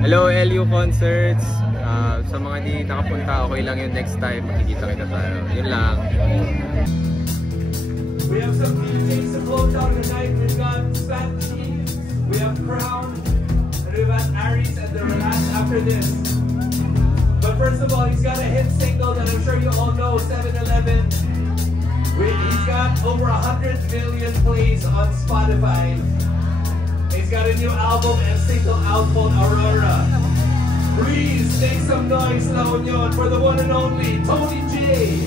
Hello, LU Concerts. Sa mga di nakapunta, okay lang yun, next time makikita kita tayo. Yun lang. We have some DJs to close out the night. We've got Sanchi, we have Crown, and we've got Aries and the Relax after this. But first of all, he's got a hit single that I'm sure you all know, 7-Eleven. He's got over 100 million plays on Spotify. He's got a new album and single out called Aurora. Please make some noise, La Union, for the one and only Tony J.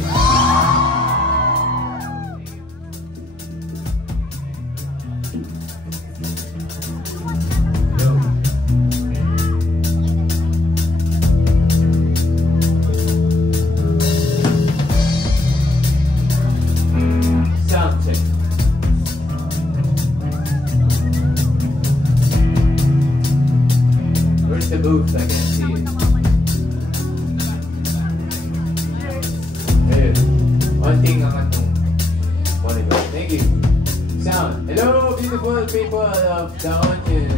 The booth, I can't see it. Ayun. Konting ang atong monitor. Thank you. Sound. Hello, beautiful people of the Onion.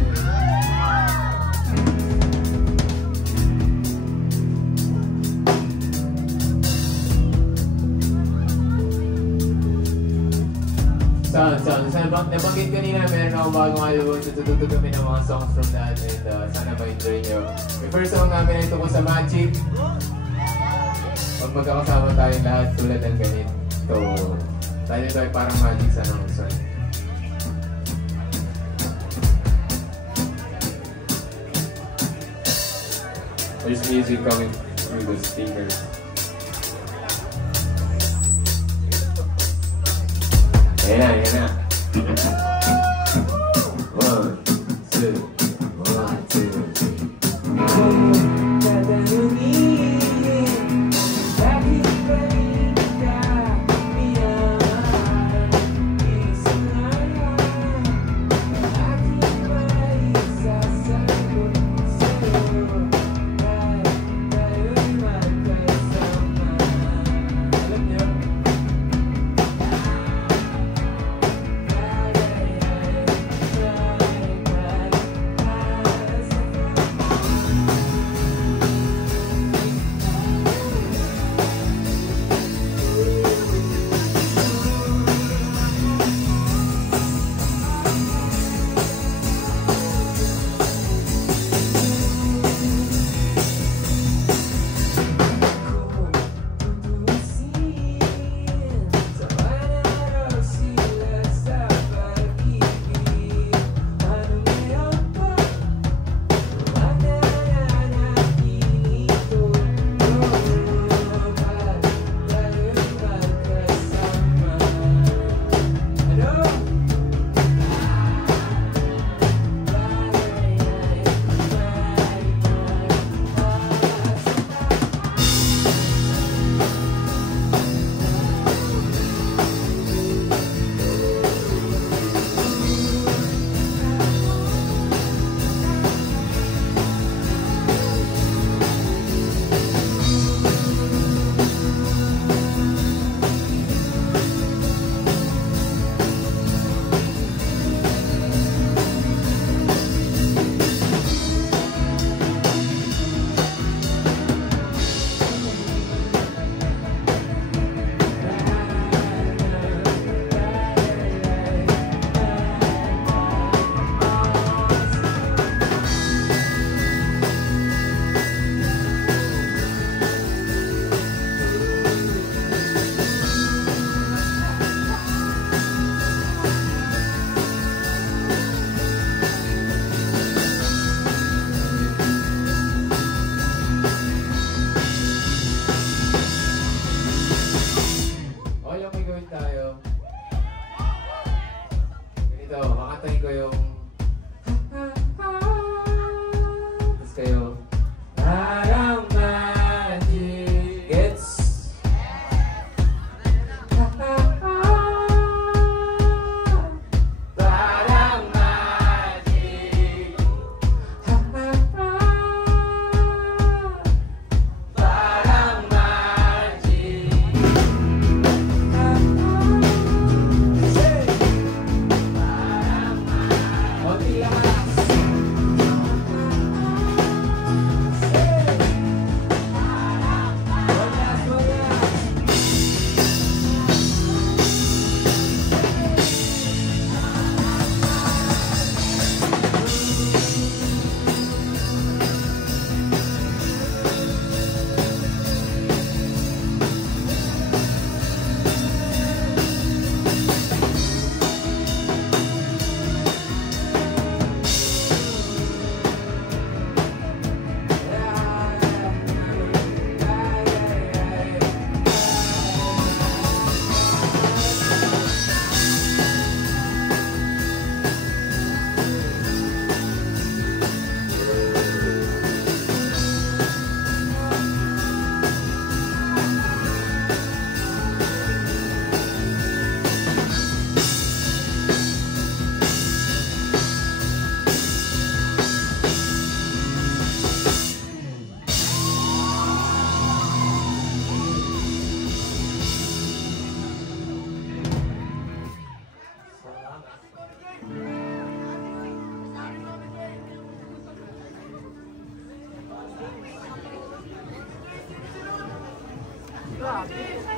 Sound. Nabanggit kanina, meron akong bagong album. Tutututo kami ng mga songs from that and sana ma-enjoy nyo. Yung first song namin ay tungkol sa magic. Pag magkakasama tayong lahat tulad ng ganito. So, tayo ito ay parang magic sa nang song. There's music coming through the speakers. Ayan na, ayan na. 1, 2, 1, 2, 3.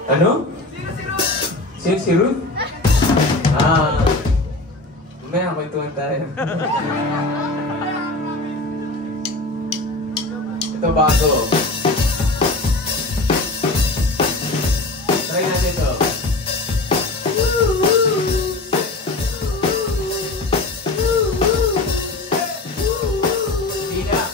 Ano? Sino si Ruth? Ah. Mamaya, kwentuhan tayo. Ito bago. Try natin ito. Tina.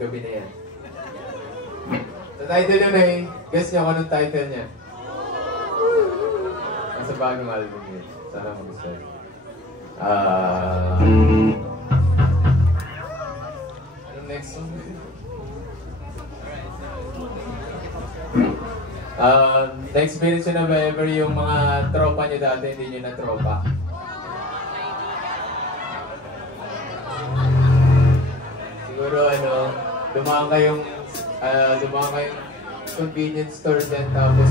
Gabi na yan. Sa title yun eh, guess niyo kung anong title niya. Nasa bagong album yun. Sana magustuhan. Anong next song? Na-experience nyo na ba ever yung mga tropa nyo dati, hindi nyo na tropa? Siguro dumaan kayong convenience store din, tapos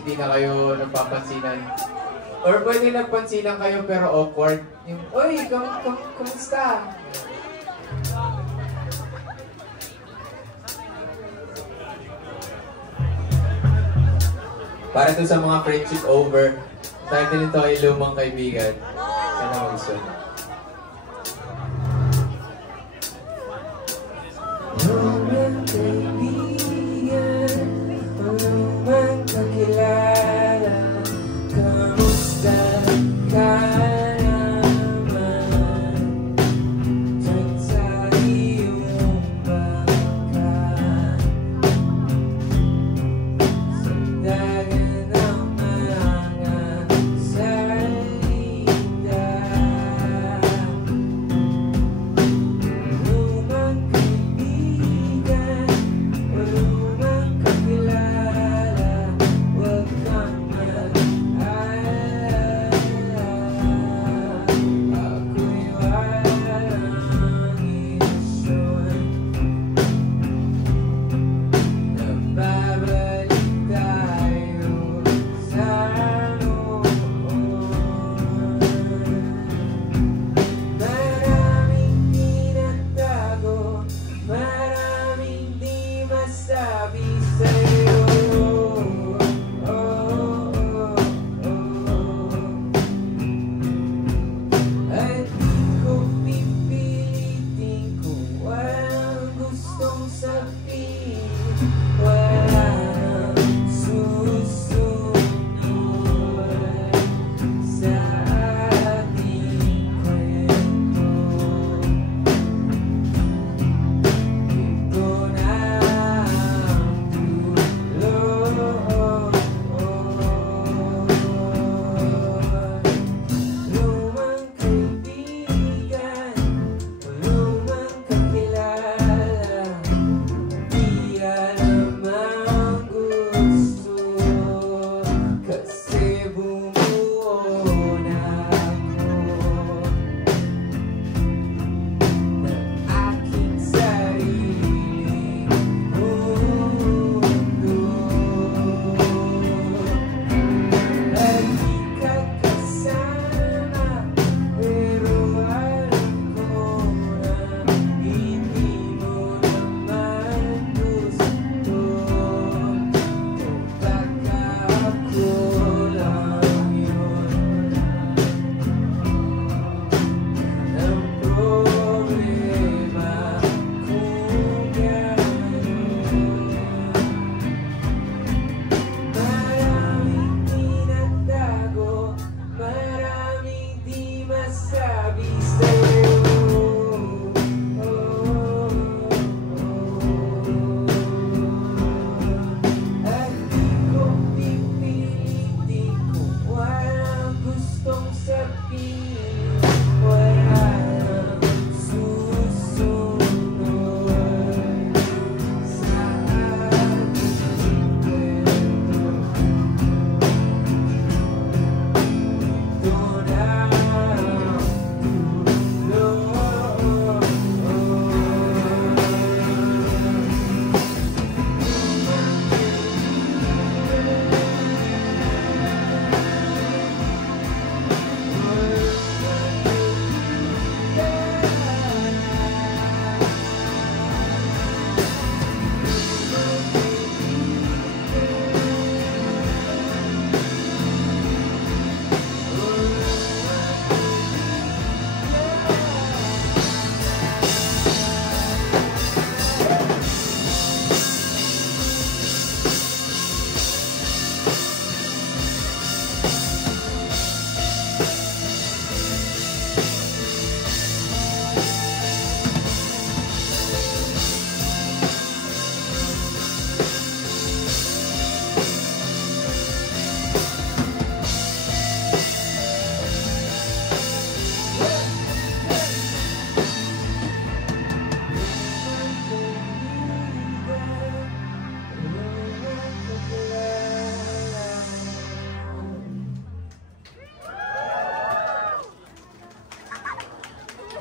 hindi na kayo nagpapansinan. Or pwede nagpansinan kayo pero awkward. Yung, oy, kamusta? Para to sa mga friendship over, title nito ay Lumang Kaibigan. Sana magustuhan. Lumang kaibigan, anumang kakilala, kamusta ka naman? Diyan sa iyong bangka, sa dagat ng mga salita.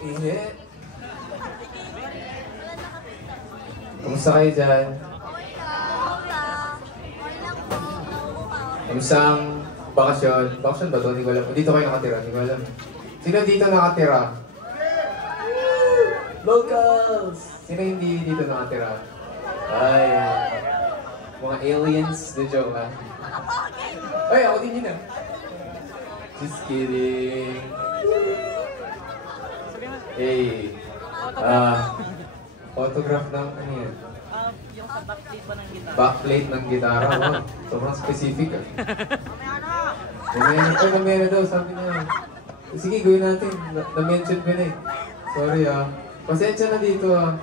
Ihi. Kamusta kayo dyan? Kamusta ang bakasyon? Bakasyon ba ito? Hindi ko alam. Dito kayo nakatira? Hindi ko alam. Sino dito nakatira? Locals! Sino hindi dito nakatira? Ay, mga aliens. The joke, ha? Ay, ako din yun, ha? Just kidding. Hey. Autograph ng ano yan? Yung sa backplate pa ng gitara. Backplate ng gitara. Oh, sobrang specific, ah. Mamaya daw, sabi niya. Sige, gawin natin. Na-mention ko na eh. Sorry, ah. Pasensya na dito, ah.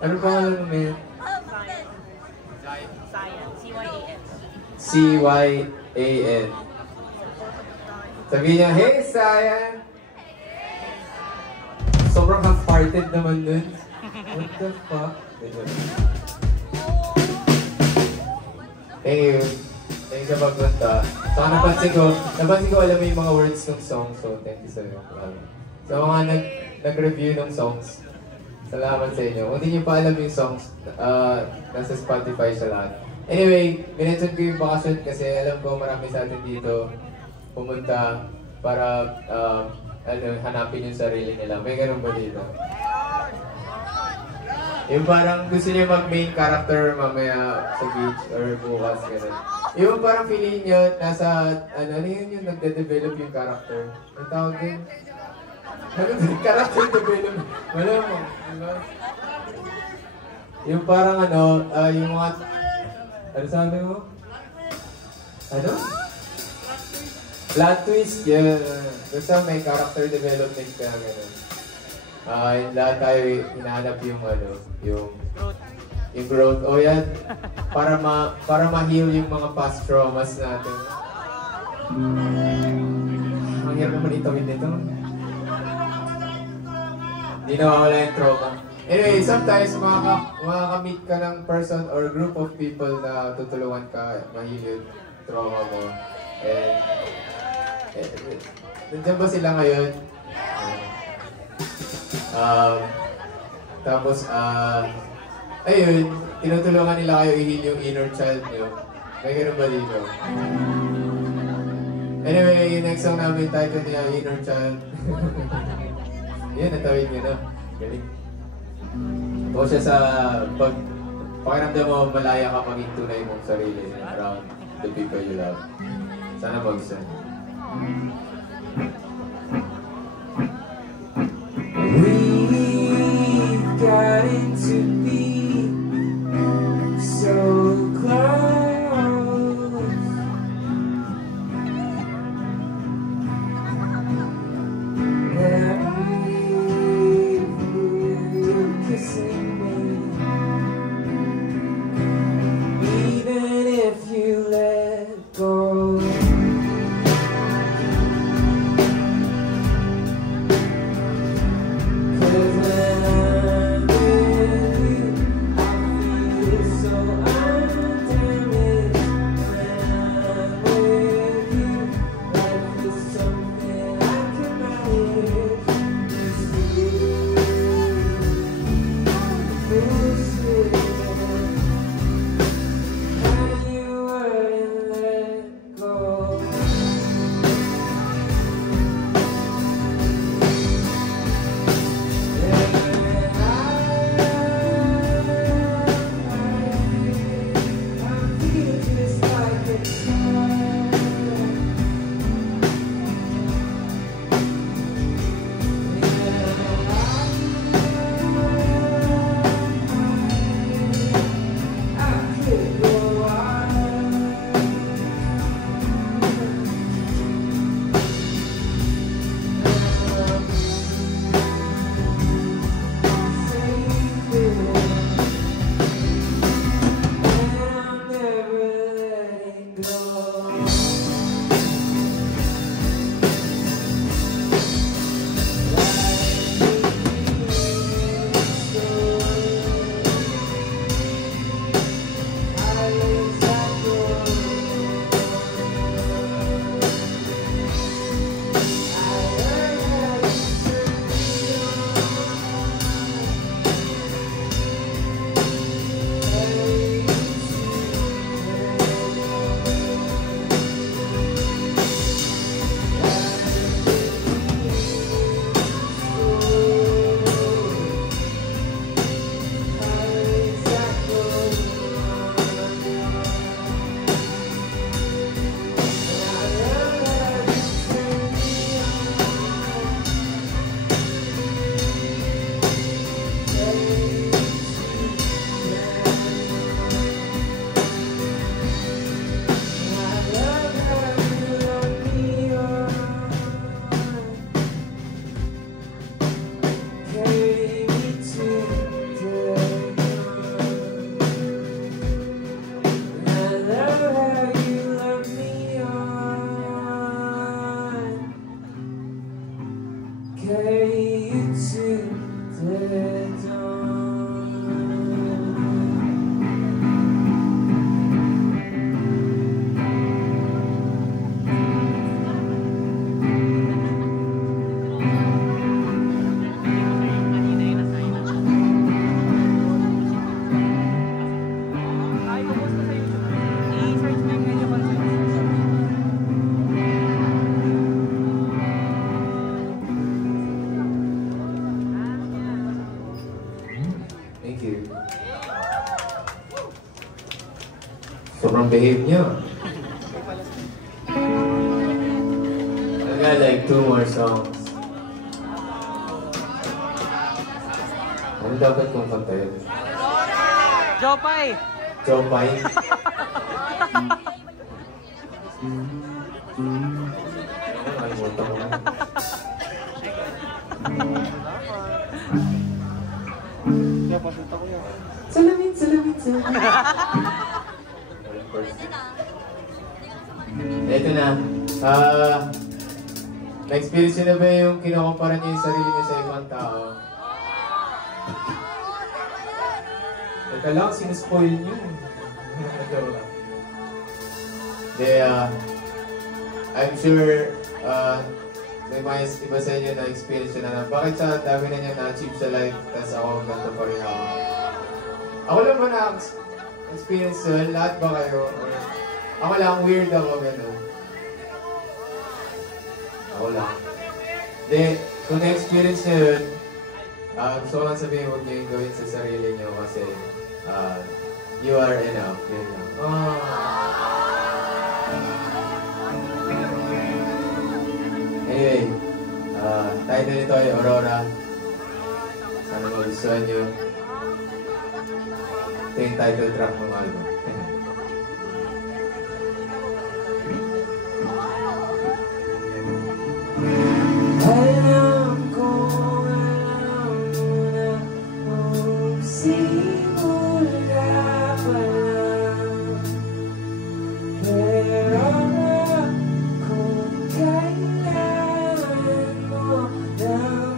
Ano pa nga naman, eh? Science. C-Y-A-N. C-Y-A-N. Sabi niya, hey, Sayan! Sobrang half-hearted naman nun. What the fuck? Thank you. Thank you sa pagpunta. Saka napansin ko alam mo yung mga words ng song, so thank you sa'yo. So mga nag-review ng songs, salamat sa inyo. Kung hindi nyo pa alam yung songs, nasa Spotify siya lahat. Anyway, minention ko yung bakasyon kasi alam ko marami sa atin dito pumunta para hanapin yung sarili nila. May ganun ba dito? Yung parang gusto niya mag-main character mamaya sa beach or bukas, gano'n. Yung parang feeling niyo nasa, ano yun yung nagde-develop yung character? Ang tawag din? Character development. Wala mo, diba? Yung parang yung mga, ano sabi mo? Ano? Plot twist, yeah. Basta may character development ka, gano'n. Lahat tayo hinahanap yung yung growth. O yan, para ma-heal yung mga past traumas natin. Ang hirap naman itawid nito. Hindi nawawala yung trauma. Anyway, sometimes makakamit ka ng person or group of people na tutulungan ka ma-heal yung trauma mo. And nandiyan ba sila ngayon? Tapos, ayun, tinutulungan nila kayo i-heal yung inner child nyo. May ganun ba dito? Anyway, yung next song namin, title niya, Inner Child. Yun, natawid nyo na. Galing. Ito siya sa pakiramdam mo, malaya ka maging tunay mong sarili around the people you love. Sana mag-send. We've gotten to be so close. That you're kissing me, even if you let go. carry you to the dawn. Thank you. Sobrang behave niya. I got like 2 more songs. Ano dapat kong kantayin? Jopay! Jopay? Nakalimutan ko na. Salamin, salamin, salamin. Ito na. Na-experience nyo na ba yung kinukumpara niyo yung sarili niyo sa ibang tao? Teka lang, sinuspoil niyo. I'm sure may mga iba sa inyo na experience yun na bakit sa dami na niya na-achieve sa life tapos ako ganito pa rin ako. Ako lang ba na-experience yun? Lahat ba kayo? Or ako lang, weird ako gano'n. Ako lang. Then, kung na-experience nyo yun, gusto ko lang sabihin huwag nyo yung gawin sa sarili nyo kasi you are enough. Yun lang. Anyway, title nito ay Aurora. Sana magustuhan nyo. Ito yung title track ng album. Alam kong alam mo na kung simula pa lang. Pero kung kailangan mo ng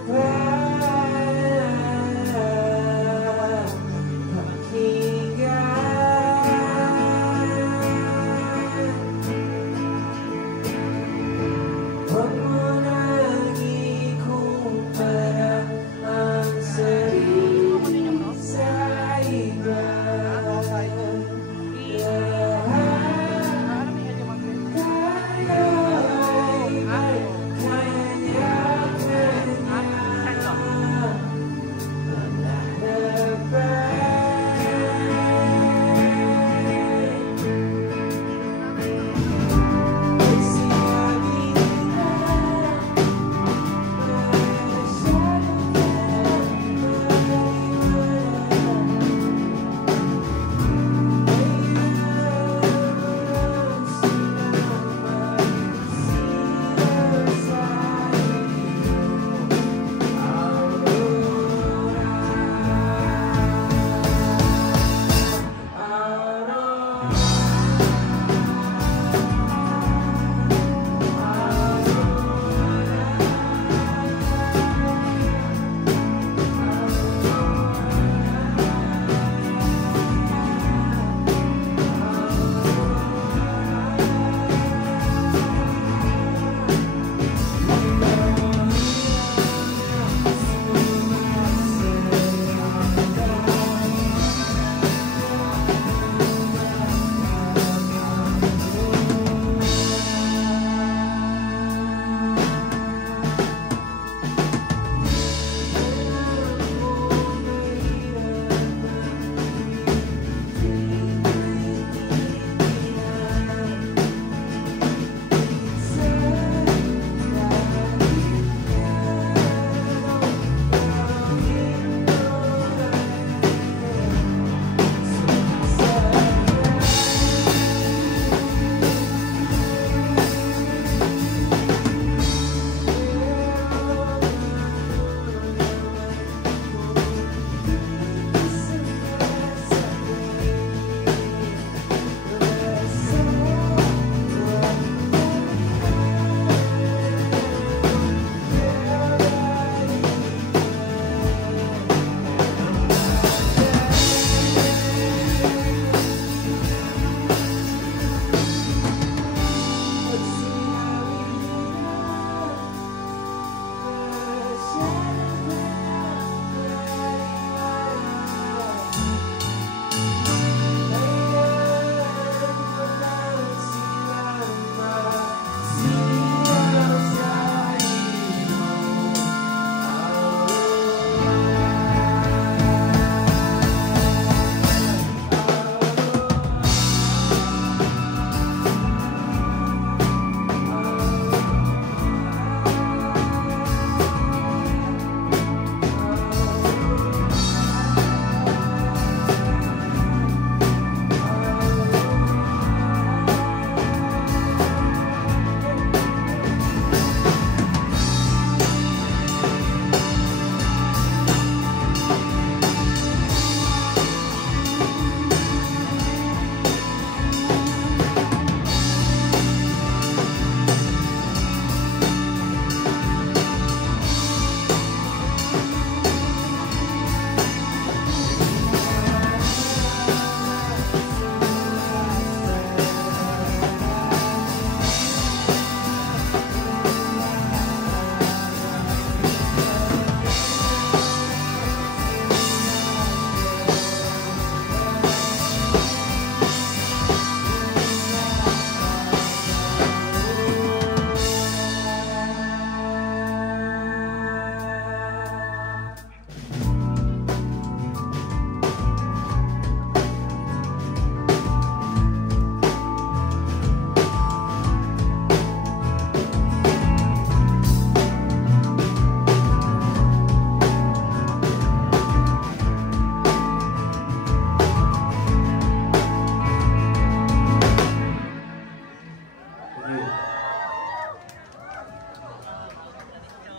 pakinggan,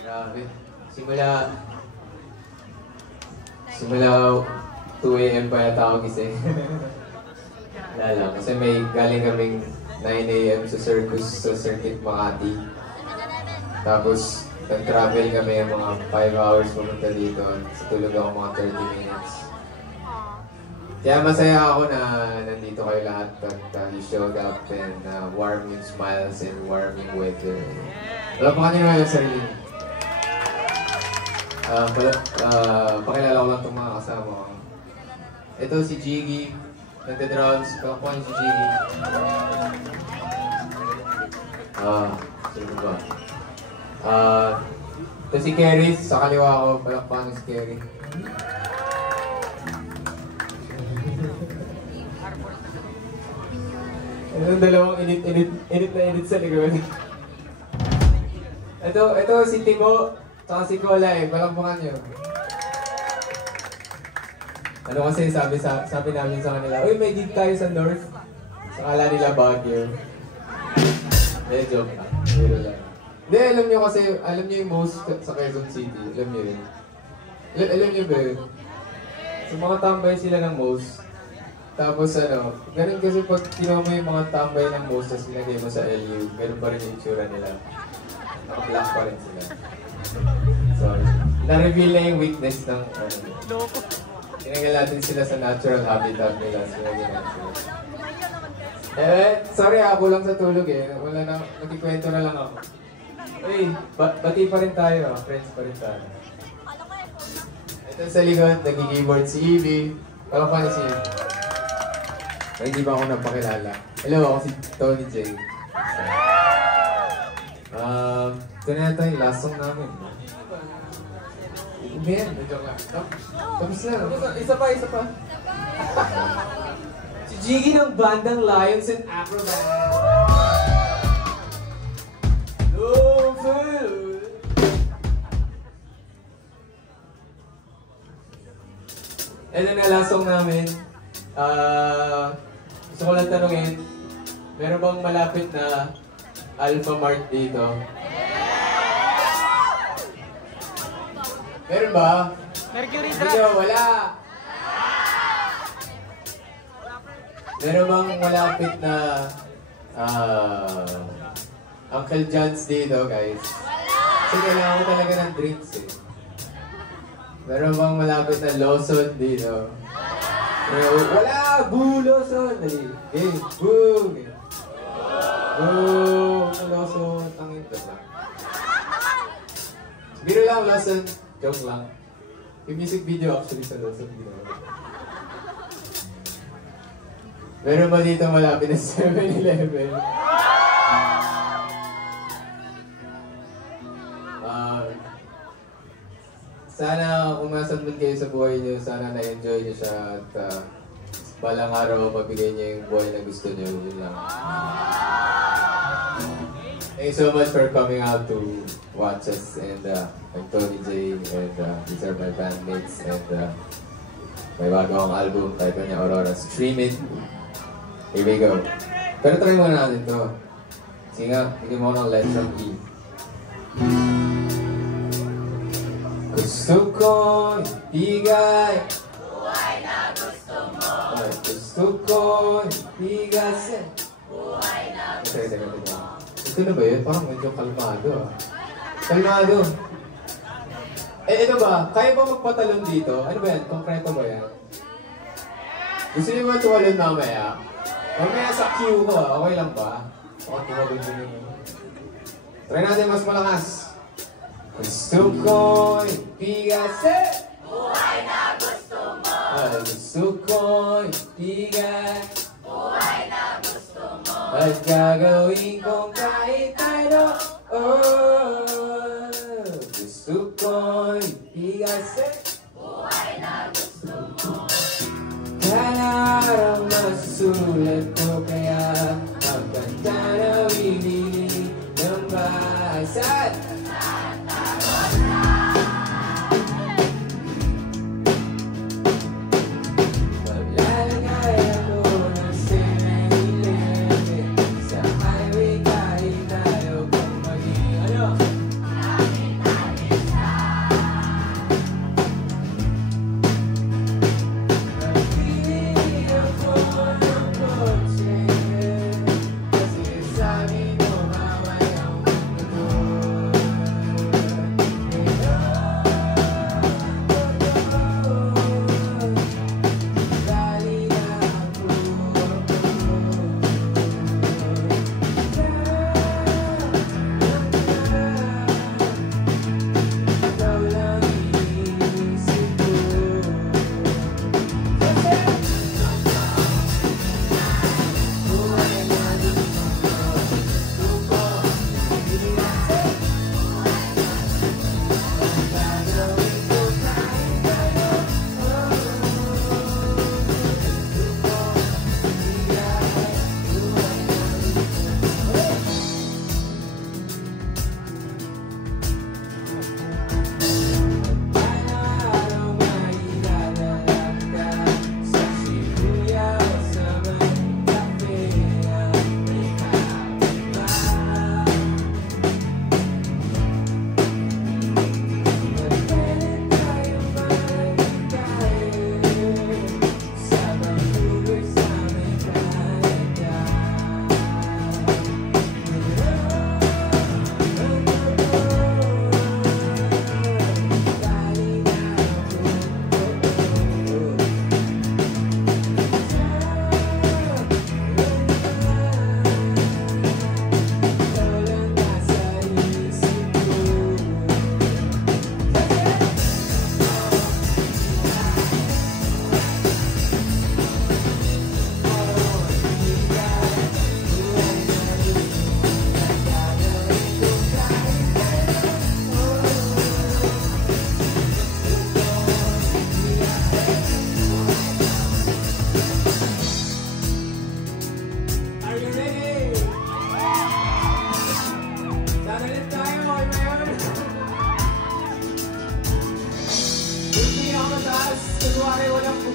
Grabe. Simula 2 AM pa yata ako gising. Wala lang. Kasi may galing kaming 9 AM sa Circuit Makati. Tapos, nag-travel kami mga 5 hours pumunta dito. Sa tulog ako mga 30 minutes. Kaya masaya ako na nandito kayo lahat at you showed up and warm yung smiles and warm yung weather. Wala pa kanina yung sarili. Pakilala ko lang itong mga kasama ko. Ito si Jiggy, nagda-drums. Pakakuha niyo si Jiggy. Sino ba? Ito si Kerry, sa kaliwa ko. Palakpakan si Kerry. Ano dalawang init sa likod. Ito si Timo, tsaka si Kolay, palakpakan nyo. Ano kasi sabi namin sa kanila, uy, may gig tayo sa North. Sa kala nila Baguio. Joke lang. Pero lang. Hindi, alam nyo yung most sa Quezon City. Alam nyo yun. Alam nyo ba yun? So mga tambay sila ng most. Tapos ganun kasi pag kinuha mo yung mga tambay ng most, tapos nilagay mo sa LU, ganun pa rin yung itsura nila. Naka-black pa rin sila. So, na-reveal na yung weakness ng tinanggal natin sila sa natural habitat nila. Sorry ako lang sa tulog Wala na, nakikwento na lang ako. Hey, bati pa rin tayo friends pa rin tayo. Ito sa likod, nag-keyboard si Evie. Parang pa ni si Evie. Ay, hindi ba ako napakilala? Hello, ako si Tony J. Ito na yata yung last song namin. Ben, joke lang. Tapos na. Isa pa. Si Jiggy ng bandang Lions and Acrobat. Ito na last song namin. Gusto ko lang tanungin, meron bang malapit na Alpha Mart dito? Meron ba? Mercury Dito, Drop. wala! Meron bang malapit na Uncle John's dito, guys? Kasi kailangan ko talaga ng drinks Meron bang malapit na Lawson dito? Wala! Boo! Lawson! Dali! Okay, boo! Boo! Lawson! Tangin to lang. Biro lang, Lawson. Joke lang. Yung music video actually sa Lawson. Meron ba dito malapit na 7-Eleven? Sana kung nasan man kayo sa buhay niyo, sana na-enjoy niyo siya at balang araw mabigay niyo yung buhay na gusto niyo. Yun lang. Thank you so much for coming out to watch us and I'm Tony J and these are my bandmates and may bago akong album, title niya Aurora. Stream it. Here we go. Pero try muna natin to. Sige nga, bigyan mo ako ng letter E. Gusto ko ibigay buhay na gusto mo. Gusto ko ibigay buhay na gusto mo. Ito na ba yun? Parang medyo kalmado Kalmado. Ito ba? Kaya ba magpatalon dito? Ano ba yan? Konkreto ba yan? Gusto niyo ba tumalon mamaya? Mamaya sa queue ko Okay lang ba? Okay, tumabot yun. Try natin mas malakas. Gusto ko ibigay buhay na gusto mo. Gusto ko ibigay buhay na gusto mo. At gagawin kong kahit ano. Gusto ko ibigay buhay na gusto mo. Kailangan masulat ko kaya ang kanta na wilili ng bahasan.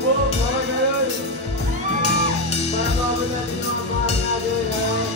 po, mga ganun. Para mabot natin yung mga natin.